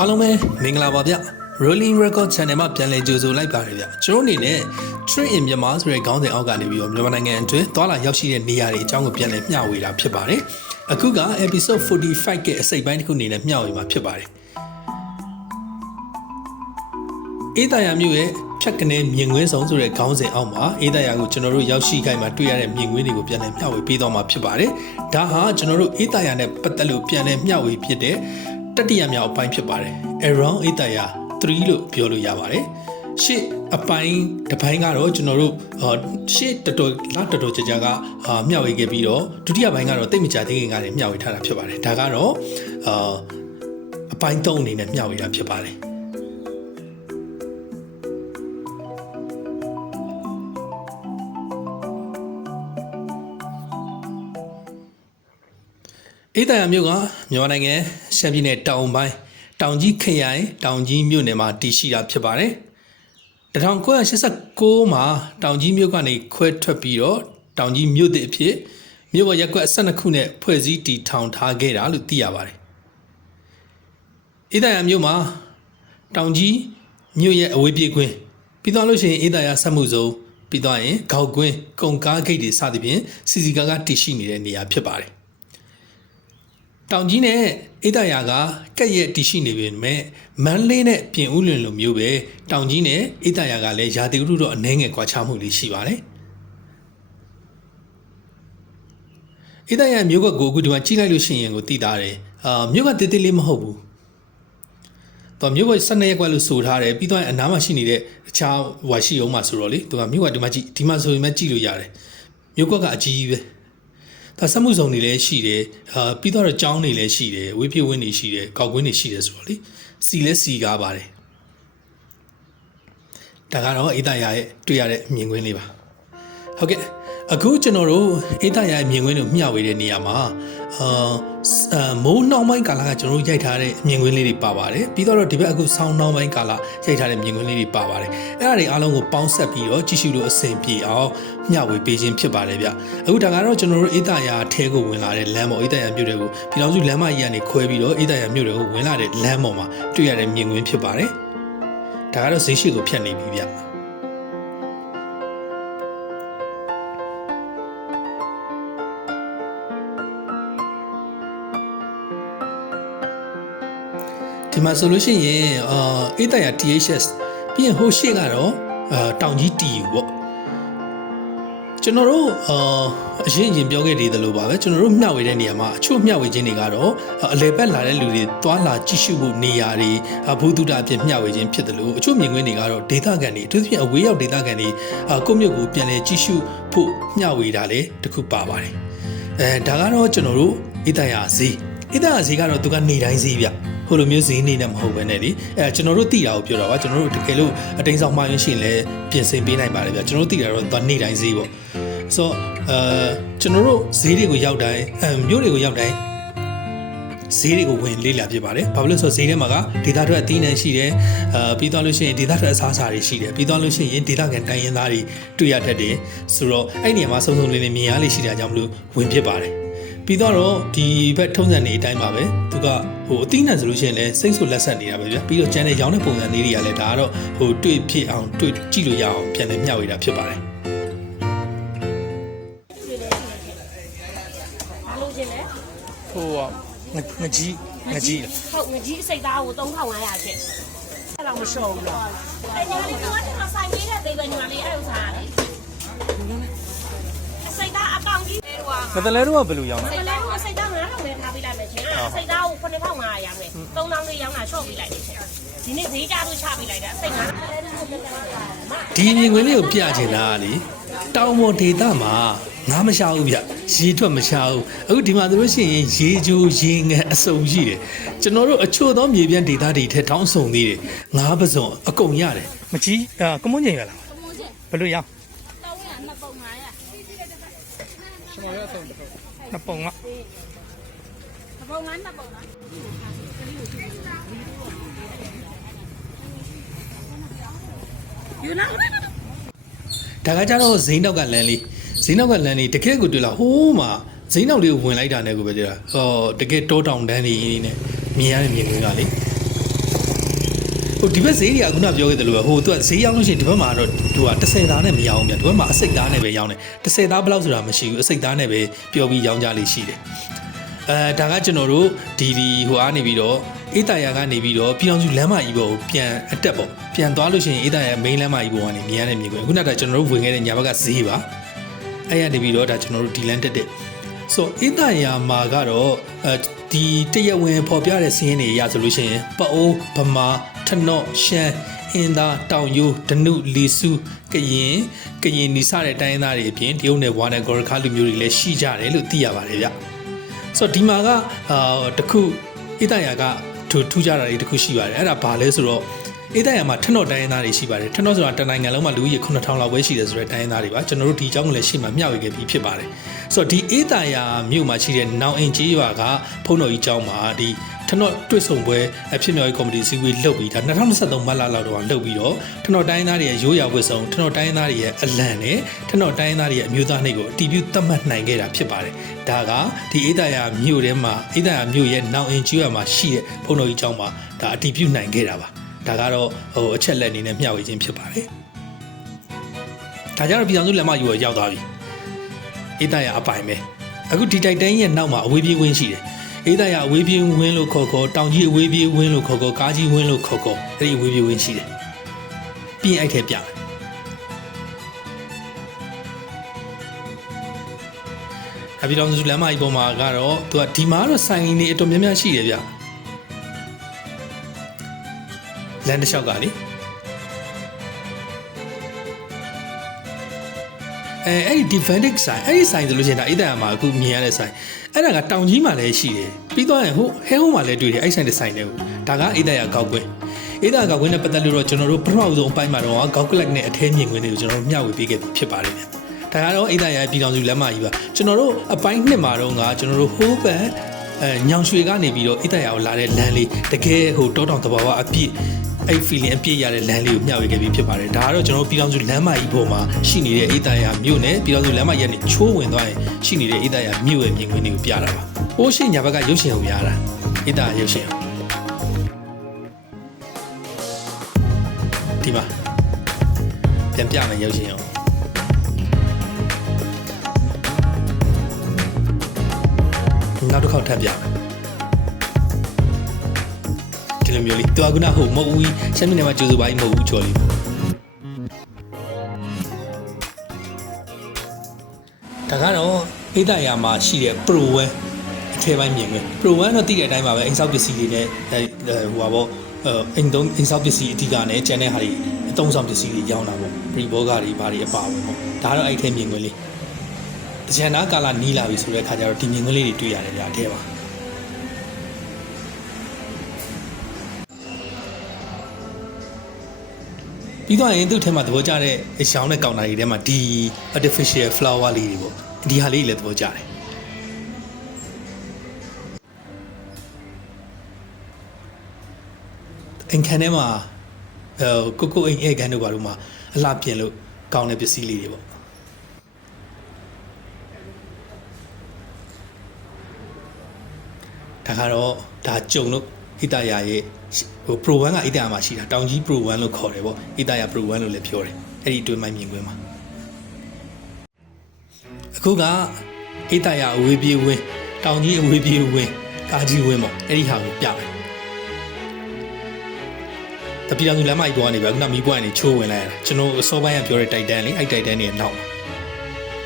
အားလုံးပဲမင်္ဂလာပါဗျ Rolling Record Channel မှာပြန်လည်ကြိုဆိုလိုက်ပါတယ်ဗျကျွန်တော်အနေနဲ့ Train in Myanmar ဆိုတဲ့ခေါင်းစဉ်အောက်ကနေပြီးတော့မြန်မာနိုင်ငံအတွင်းသွာလာရောက်ရှိတဲ့နေရာတွေအကြောင်းကိုပြန်လည်မျှဝေတာဖြစ်ပါတယ်အခုက episode 45ရဲ့အစိပ်ပိုင်းတစ်ခုအနေနဲ့မျှဝေမှာဖြစ်ပါတယ်အေးတရာမြို့ရဲ့ဖြတ်ကနေမြင်ကွင်းဆောင်ဆိုတဲ့ခေါင်းစဉ်အောက်မှာအေးတရာကိုကျွန်တော်တို့ရောက်ရှိခိုင်းမှာတွေ့ရတဲ့မြင်ကွင်းတွေကိုပြန်လည်မျှဝေပေးတော့မှာဖြစ်ပါတယ်။ဒါဟာကျွန်တော်တို့အေးတရာနဲ့ပတ်သက်လို့ပြန်လည်မျှဝေဖြစ်တဲ့ တတိယမြောက်အပိုင်းဖြစ်ပါတယ်။ Around အေးတရာ3လို့ပြောလို့ရပါတယ်။ရှေ့အပိုင်းတစ်ပိုင်းကတော့ကျွန်တော်တို့အာရှေ့တော်တော်လတော်တော်ကြာကြာကအာမျှဝေခဲ့ပြီးတော့ဒုတိယပိုင်းကတော့တိတ်မကြသေးခင်ကနေမျှဝေထားတာဖြစ်ပါတယ်။ဒါကတော့အာအပိုင်း3အနေနဲ့မျှဝေတာဖြစ်ပါတယ်။ အေးတရမြို့ကမြန်မာနိုင်ငံရှမ်းပြည်နယ်တောင်ပိုင်းတောင်ကြီးခရိုင်တောင်ကြီးမြို့နယ်မှာတည်ရှိတာဖြစ်ပါတယ်။1989မှာတောင်ကြီးမြို့ကနေခွဲထွက်ပြီးတော့တောင်ကြီးမြို့သစ်အဖြစ်မြို့ပေါ်ရက်ကွက်12ခုနဲ့ဖွဲ့စည်းတည်ထောင်ထားခဲ့တာလို့သိရပါတယ်။အေးတရမြို့မှာတောင်ကြီးမြို့ရဲ့အဝေးပြေးကွင်းပြီးတော့လို့ရှိရင်အေးတရဆက်မှုစုံပြီးတော့ရင်ခေါက်ကွင်းကုံကားဂိတ်တွေစသဖြင့်စီစီကားကားတည်ရှိနေတဲ့နေရာဖြစ်ပါတယ်။ တောင်ကြီးနဲ့အိဒရာကကက်ရဲ့တည်ရှိနေပေမဲ့မန်းလေးနဲ့ပြင်ဦးလွင်လိုမျိုးပဲတောင်ကြီးနဲ့အိဒရာကလည်းရာသီဥတုတော့အနှဲငယ်ကွာခြားမှုလေးရှိပါတယ်အိဒရာမျိုးကကိုအခုဒီမှာကြည့်လိုက်လို့ရှိရင်ကိုသိသားတယ်အာမျိုးကတေးသေးလေးမဟုတ်ဘူးတော့မျိုးက12ရက်ကွက်လို့ဆိုထားတယ်ပြီးတော့အနားမှာရှိနေတဲ့အခြားဟွာရှိအောင်မှာဆိုတော့လေသူကမျိုးကဒီမှာကြည့်ဒီမှာဆိုရင်မှကြည့်လို့ရတယ်မျိုးကွက်ကအကြီးကြီးပဲ ဒါစက်မှုစုံတွေလည်းရှိတယ်အာပြီးတော့ကြောင်းတွေလည်းရှိတယ်ဝေးပြေးဝင်းတွေရှိတယ်ကောက်ကွင်းတွေရှိတယ်ဆိုတော့လေစီလဲစီကားပါတယ်ဒါကတော့အေးတရာရဲ့တွေ့ရတဲ့မြင်ကွင်းလေးပါဟုတ်ကဲ့ အခုကျွန်တော်တို့အေးတရာရဲ့မြင်ကွင်းကိုမျှဝေတဲ့နေရာမှာအာမိုးနှောင်းပိုင်းကာလကကျွန်တော်တို့ရိုက်ထားတဲ့မြင်ကွင်းလေးတွေပါပါတယ်ပြီးတော့ဒီဘက်အခုဆောင်းနှောင်းပိုင်းကာလရိုက်ထားတဲ့မြင်ကွင်းလေးတွေပါပါတယ်အဲ့ဒါတွေအားလုံးကိုပေါင်းဆက်ပြီးတော့ကြည့်ရှုလို့အဆင်ပြေအောင်မျှဝေပေးခြင်းဖြစ်ပါတယ်ဗျအခုဒါကတော့ကျွန်တော်တို့အေးတရာထဲကိုဝင်လာတဲ့လမ်းပေါ်အေးတရာမြို့တွေကိုပြည်တော်စုလမ်းမကြီးကနေခွဲပြီးတော့အေးတရာမြို့တွေကိုဝင်လာတဲ့လမ်းပေါ်မှာတွေ့ရတဲ့မြင်ကွင်းဖြစ်ပါတယ်ဒါကတော့ဈေးရှိကိုဖြတ်နေပြီဗျ ဒီမှာဆိုလို့ရှိရင်အာအေးတရာ THS ပြီးရင်ဟိုရှေ့ကတော့အာတောင်ကြီး TU ပေါ့ကျွန်တော်တို့အာအရင်ရင်ပြောခဲ့သေးတယ်လို့ပါပဲကျွန်တော်တို့မျှဝေတဲ့နေရာမှာအချို့မျှဝေခြင်းတွေကတော့အလဲပတ်လာတဲ့လူတွေသွားလာကြည့်ရှုဖို့နေရာတွေဘုဒ္ဓတာအဖြစ်မျှဝေခြင်းဖြစ်တယ်လို့အချို့မြင်ကွင်းတွေကတော့ဒေသခံတွေအထူးသဖြင့်အဝေးရောက်ဒေသခံတွေအာကိုယ့်မြို့ကိုပြန်လည်ကြည့်ရှုဖို့မျှဝေတာလည်းတစ်ခုပါပါတယ်အဲဒါကတော့ကျွန်တော်တို့ဣတရာဈေးဣတရာဈေးကတော့သူကနေတိုင်းဈေးဗျ ဟိုလိုမျိုးဈေးနေနဲ့မဟုတ်ဘဲနဲ့လေအဲကျွန်တော်တို့သိတာကိုပြောတာပါကျွန်တော်တို့တကယ်လို့အတိန်ဆောင်မှရင်းရှင်လဲပြင်ဆင်ပေးနိုင်ပါတယ်ဗျကျွန်တော်တို့သိတာတော့သူကနေတိုင်းဈေးပေါ့ဆိုတော့အဲကျွန်တော်တို့ဈေးတွေကိုရောက်တိုင်းအဲမြို့တွေကိုရောက်တိုင်းဈေးတွေကိုဝင်လေ့လာဖြစ်ပါတယ်။ဘာဖြစ်လို့လဲဆိုတော့ဈေးထဲမှာကဒေတာထွက်အသီးနှံရှိတယ်။အာပြီးသွားလို့ရှိရင်ဒေတာထွက်အစားအစာတွေရှိတယ်။ပြီးသွားလို့ရှိရင်ဒေတာကန်တိုင်းရင်းသားတွေတွေ့ရတတ်တယ်။ဆိုတော့အဲ့ဒီနေရာမှာစုံစုံလင်းလင်းမြင်ရလိမ့်ရှိတာကြောင့်မလို့ဝင်ဖြစ်ပါတယ်။ ပြီးတော့ဒီဘက်ထုံးစံနေအတိုင်းပါပဲသူကဟိုအသီးနှံဆိုလို့ရှိရင်လည်းစိတ်ဆိုလက်ဆက်နေတာပဲဗျာပြီးတော့ကျန်တဲ့ရောင်းတဲ့ပုံစံလေးတွေကလည်းဒါကတော့ဟိုတွေ့ဖြစ်အောင်တွေ့ကြည့်လို့ရအောင်ပြန်လည်မျှဝေတာဖြစ်ပါတယ်ဘာလို့ချင်းလဲဟိုကငကြီးငကြီးဟုတ်ငကြီးစိတ်သားကို3500ကျက်အဲ့တော့မရှော့ဘူးလားအဲ့ညာလေးတော့ဒီမှာဆိုင်ပေးတဲ့သေးပဲညာလေးအဲ့ဥစားလေစိတ်သားအကောင်ကြီးတွေတော့ မတလဲတော့ကဘယ်လိုရောင်းလဲစိတ်သားကိုစိတ်သား9000ပဲထားပေးလိုက်မယ်ချင်းစိတ်သားကို9500ရောင်းမယ်3000လေးရောင်းတာရှော့ပေးလိုက်တယ်ချင်းဒီနေ့ဈေးကြလို့ချပေးလိုက်တာစိတ်သားဒီမြင်ကွင်းလေးကိုပြချင်တာကလေတောင်ပေါ်ဒေသမှာငါမရှာဘူးဗျရေထွက်မရှာဘူးအခုဒီမှာသူတို့ရှိရင်ရေကြိုးရေငန်အစုံရှိတယ်ကျွန်တော်တို့အချို့သောမြေပြန့်ဒေသတွေထက်တောင်းဆုံသေးတယ်ငါးပစုံအကုန်ရတယ်မကြီးအာကမွန်ညင်ရလားဘယ်လိုရောင်း နှစ်ပုံကဒါကကြတော့ဇိန်းနောက်ကလမ်းလေးဇိန်းနောက်ကလမ်းလေးတကယ်ကိုတွေ့လာဟိုးမှာဇိန်းနောက်လေးကိုဝင်လိုက်တာနဲ့ကိုပဲတွေ့တာဟောတကယ်တောတောင်တန်းလေးနဲ့မြင်ရတဲ့မြင်ကွင်းကလေဒါဟို ဒီဘက်ဈေးတွေကခုနပြောခဲ့တယ်လို့ပဲဟိုသူကဈေးရောက်လို့ရှိရင်ဒီဘက်မှာတော့သူက30သားနဲ့မရောင်းဘူးမြတ်ဒီဘက်မှာအစိတ်သားနဲ့ပဲရောင်းတယ်30သားဘယ်လောက်ဆိုတာမရှိဘူးအစိတ်သားနဲ့ပဲပြောပြီးရောင်းကြလေးရှိတယ်အဲဒါကကျွန်တော်တို့ဒီဒီဟိုအားနေပြီးတော့အေးတာယာကနေပြီးတော့ပြည်အောင်စုလမ်းမကြီးပေါ်ကိုပြန်အတက်ပေါ့ပြန်သွားလို့ရှိရင်အေးတာယာ main လမ်းမကြီးပေါ်ကနေမြင်ရတဲ့မြင်ကွယ်ခုနကကျွန်တော်တို့ဝင်ခဲ့တဲ့ညာဘက်ကဈေးပါအဲ့ရနေပြီးတော့ဒါကျွန်တော်တို့ဒီလမ်းတက်တဲ့ဆိုအေးတာယာမှာကတော့အဲဒီတရက်ဝင်ပေါ်ပြတဲ့စီးရင်တွေရဆိုလို့ရှိရင်ပအိုးဗမာ ထနော့ရှမ်းအင်းသားတောင်ယိုးဒနုလီစုကရင်ကရင်နီစတဲ့တိုင်းရင်းသားတွေအပြင်တရုတ်နယ်ဝါနယ်ဂေါ်ရခါလူမျိုးတွေလည်းရှိကြတယ်လို့သိရပါတယ်ဗျဆိုတော့ဒီမှာကအာတခုအေးတာယာကထူထူးကြတာတွေတခုရှိပါတယ်အဲ့ဒါဘာလဲဆိုတော့အေးတရမှာထနော့တိုင်းရင်းသားတွေရှိပါတယ်ထနော့ဆိုတာတနိုင်ငံလုံးမှာလူဦးရေ9000လောက်ပဲရှိတယ်ဆိုတဲ့တိုင်းရင်းသားတွေပါကျွန်တော်တို့ဒီအကြောင်းကိုလည်းရှေ့မှာမျှဝေခဲ့ပြီးဖြစ်ပါတယ်ဆိုတော့ဒီအေးတရမြို့မှာရှိတဲ့နောင်အင်ကြီးရွာကဖုန်းတော်ကြီးကျောင်းမှာဒီ ထနော့တွေ့ဆုံပွဲအဖြစ်မြောက်ရေးကော်မတီစည်းဝေးလုပ်ပြီးဒါ2023မတ်လလောက်တော့လုပ်ပြီးတော့ထနော့တိုင်းရင်းသားတွေရဲ့ရိုးရာဝတ်စုံထနော့တိုင်းရင်းသားတွေရဲ့အလံနဲ့ထနော့တိုင်းရင်းသားတွေရဲ့အမျိုးသားနှိပ်ကိုအတီးပြုသတ်မှတ်နိုင်ခဲ့တာဖြစ်ပါတယ်ဒါကဒီအေးတရမြို့ထဲမှာအေးတရမြို့ရဲ့နောင်အင်ကြီးရွာမှာရှိတဲ့ဖုန်းတော်ကြီးကျောင်းမှာဒါအတီးပြုနိုင်ခဲ့တာပါဒါကတော့ဟိုအချက်လက်အနေနဲ့မျှဝေခြင်းဖြစ်ပါတယ်။ဒါကြတော့ပြည်အောင်စုလက်မယူရရောက်သွားပြီ။အေးတရအပိုင်ပဲ။အခုဒီတိုက်တန်းရဲ့နောက်မှာအဝေးပြေးဝင်းရှိတယ်။ အေးတရအဝေးပြေးဝင်းလို့ခေါ်ခေါ်တောင်ကြီးအဝေးပြေးဝင်းလို့ခေါ်ခေါ်ကားကြီးဝင်းလို့ခေါ်ခေါ်အဲ့ဒီအဝေးပြေးဝင်းရှိတယ်။ပြီးရင်အဲ့ထဲပြမယ်။အပြည်တော်စုလမ်းမကြီးပေါ်မှာကတော့သူကဒီမှာတော့ဆိုင်နေအတော်များများရှိတယ်ဗျ။လမ်းတစ်လျှောက်ကလေ အဲအဲ့ဒီ Divantic ဆိုင်အဲ့ဒီဆိုင်ဆိုလို့ရှိရင်ဒါအိတ်တရမှာအခုမြင်ရတဲ့ဆိုင်အဲ့ဒါကတောင်ကြီးမှာလည်းရှိတယ်ပြီးတော့ရင်ဟိုဟဲဟိုမှာလည်းတွေ့တယ်အဲ့ဆိုင်တဲ့ဆိုင်တွေကိုဒါကအိတ်တရကောက်ကွင်းအိတ်တရကောက်ကွင်းနဲ့ပတ်သက်လို့တော့ကျွန်တော်တို့ပထမဆုံးအပိုင်းမှာတော့ကောက်ကလစ်နဲ့အထဲမြင်ကွင်းတွေကိုကျွန်တော်တို့မျှဝေပေးခဲ့ပြီးဖြစ်ပါတယ်ဗျဒါကတော့အိတ်တရပြည်တော်စုလမ်းမကြီးပါကျွန်တော်တို့အပိုင်းနှစ်မှာတော့ကကျွန်တော်တို့ဟိုးပန်အဲညောင်ရွှေကနေပြီးတော့အိတ်တရကိုလာတဲ့လမ်းလေးတကယ်ဟိုတောတောင်တဘာဝအပြည့် အဲ့ feeling အပြည့်ရတဲ့လမ်းလေးကိုမျှဝေခဲ့ပြီးဖြစ်ပါတယ်ဒါကတော့ကျွန်တော်ပြည်တော်စုလမ်းမကြီးပေါ်မှာရှိနေတဲ့အိတ်တရမြို့နယ်ပြည်တော်စုလမ်းမကြီးကနေချိုးဝင်သွားရင်ရှိနေတဲ့အိတ်တရမြို့ရဲ့မြင်ကွင်းတွေကိုပြတာပါဟိုးရှိညာဘက်ကရုပ်ရှင်ကိုရတာအိတ်တရရုပ်ရှင်ဒီမှာပြန်ပြမယ်ရုပ်ရှင်အောင်နောက်တစ်ခေါက်ထပ်ပြမယ် မျိုးလေးသူကခုနဟိုမဟုတ်ဘူးရှမ်းပြည်နယ်မှာကျူစုပိုင်းမဟုတ်ဘူးချော်လေးဒါကတော့အိတ်တရာမှာရှိတဲ့ Pro 1အထည်ပိုင်းမြင်မယ် Pro 1တော့တည်တဲ့အတိုင်းပါပဲအိမ်ဆောက်ပစ္စည်းတွေနဲ့အဲဟိုပါပေါ့အိမ်သုံးအိမ်ဆောက်ပစ္စည်းအဓိကနဲ့ကျန်တဲ့ဟာတွေအသုံးဆောင်ပစ္စည်းတွေရောင်းတာပေါ့ pre boga တွေဘာတွေအပါဝင်ပေါ့ဒါကတော့အဲ့ထဲမြင်ကွင်းလေးတကြံနာကာလာနီးလာပြီဆိုတဲ့အခါကျတော့ဒီမြင်ကွင်းလေးတွေတွေ့ရတယ်ဗျာအထဲပါ ပြီးတော့ရင်သူ့ထဲမှာသဘောကျတဲ့အရောင်းတဲ့ကောင်တာတွေထဲမှာဒီ artificial flower လေးတွေပေါ့ဒီဟာလေးတွေလည်းသဘောကျတယ်အိမ်ခန်းထဲမှာအဲကိုကိုအိမ်ဧကန်တို့ဘာလို့မှအလှပြင်လို့ကောင်းတဲ့ပစ္စည်းလေးတွေပေါ့ဒါကတော့ဒါကြုံလို့ ဣတရာရဲ့ဟို Pro 1ကဣတရာမှာရှိတာတောင်ကြီး Pro 1လို့ခေါ်တယ်ပေါ့ဣတရာ Pro 1လို့လည်းပြောတယ်အဲ့ဒီအတွင်းမှမြင်ကွင်းမှာအခုကဣတရာအဝေးပြေးဝင်းတောင်ကြီးအဝေးပြေးဝင်းကာကြီးဝင်းပေါ့အဲ့ဒီဟာကိုပြမယ်တပီတော်သူလမ်းမကြီးပေါ်ကနေပဲခုနမီးပွိုင်းနေချိုးဝင်လိုက်ရတာကျွန်တော်အစောပိုင်းကပြောတဲ့တိုက်တန်းလေအဲ့တိုက်တန်းနေနောက်မှာ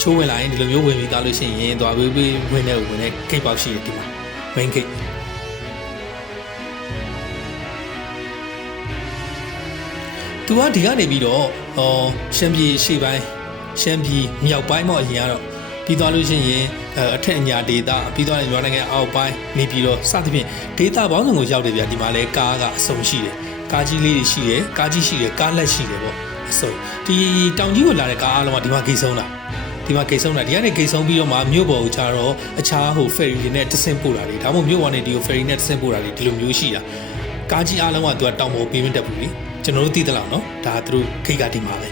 ချိုးဝင်လာရင်ဒီလိုမျိုးဝင်ပြီးသားလို့ရှိရင်သွားပြီးပြီးဝင်တဲ့ဝင်တဲ့ gate ပေါက်ရှိတယ်ဒီမှာ main gate သူကဒီကနေပြီးတော့ဟောရှမ်းပြည်ရှေ့ပိုင်းရှမ်းပြည်မြောက်ပိုင်းမှာအရင်ကတော့ပြီးသွားလို့ရှိရင်အထက်အညာဒေတာပြီးသွားရင်ရွာနိုင်ငံအောက်ပိုင်းနေပြီးတော့စသဖြင့်ဒေတာပေါင်းစုံကိုရောက်တယ်ဗျဒီမှာလဲကားကအစုံရှိတယ်ကားကြီးလေးတွေရှိတယ်ကားကြီးရှိတယ်ကားလက်ရှိတယ်ပေါ့အစုံဒီတောင်ကြီးကိုလာတဲ့ကားအားလုံးကဒီမှာဂိတ်ဆုံးတာဒီမှာဂိတ်ဆုံးတာဒီကနေဂိတ်ဆုံးပြီးတော့မှမြို့ပေါ်ကိုခြားတော့အခြားဟို ferry တွေနဲ့တဆင့်ပို့တာတွေဒါမှမဟုတ်မြို့ပေါ်နေဒီကို ferry နဲ့တဆင့်ပို့တာတွေဒီလိုမျိုးရှိတာကားကြီးအားလုံးကသူကတောင်ပေါ်ပေးမတက်ဘူးလေ ကျွန်တော်တို့သိသလောက်နော်ဒါသူတို့ခိတ်ကဒီမှာပဲ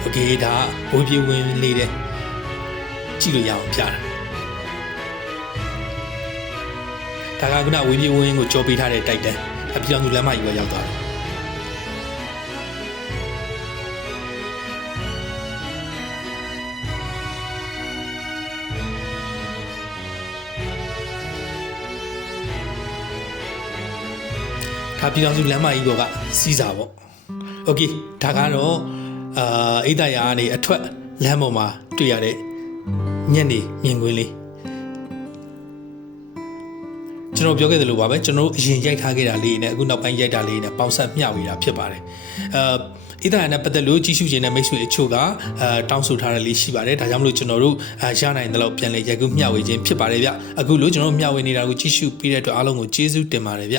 โอเคဒါဝေးပြေးဝင်လေးတဲ့ကြည့်လို့ရအောင်ပြတာ ဒါကခုနဝင်းပြေးဝင်းကိုကြောပေးထားတဲ့တိုက်တန်းဒါပြည်တော်သူလမ်းမကြီးပေါ်ရောက်သွားတယ် ဒါပြည်တော်စုလမ်းမကြီးပေါ်ကစီးစာပေါ့โอเคဒါကတော့အာအိတ်တရာကနေအထွက်လမ်းပေါ်မှာတွေ့ရတဲ့ညနေမြင်ကွင်းလေးကျွန်တော်ပြောခဲ့သလိုပါပဲကျွန်တော်တို့အရင်ရိုက်ထားခဲ့တာလေးနဲ့အခုနောက်ပိုင်းရိုက်တာလေးနဲ့ပေါင်းဆက်မျှဝေတာဖြစ်ပါတယ်အာအိတ်တရာနဲ့ပတ်သက်လို့ကြီးစုခြင်းနဲ့မိတ်ဆွေအချို့ကအာတောင်းဆိုထားတဲ့လေးရှိပါတယ်ဒါကြောင့်မလို့ကျွန်တော်တို့အာရနိုင်တဲ့လောက်ပြန်လဲရိုက်ကူးမျှဝေခြင်းဖြစ်ပါတယ်ဗျအခုလို့ကျွန်တော်တို့မျှဝေနေတာကိုကြီးစုပြီးတဲ့အတွက်အားလုံးကိုကျေးဇူးတင်ပါတယ်ဗျ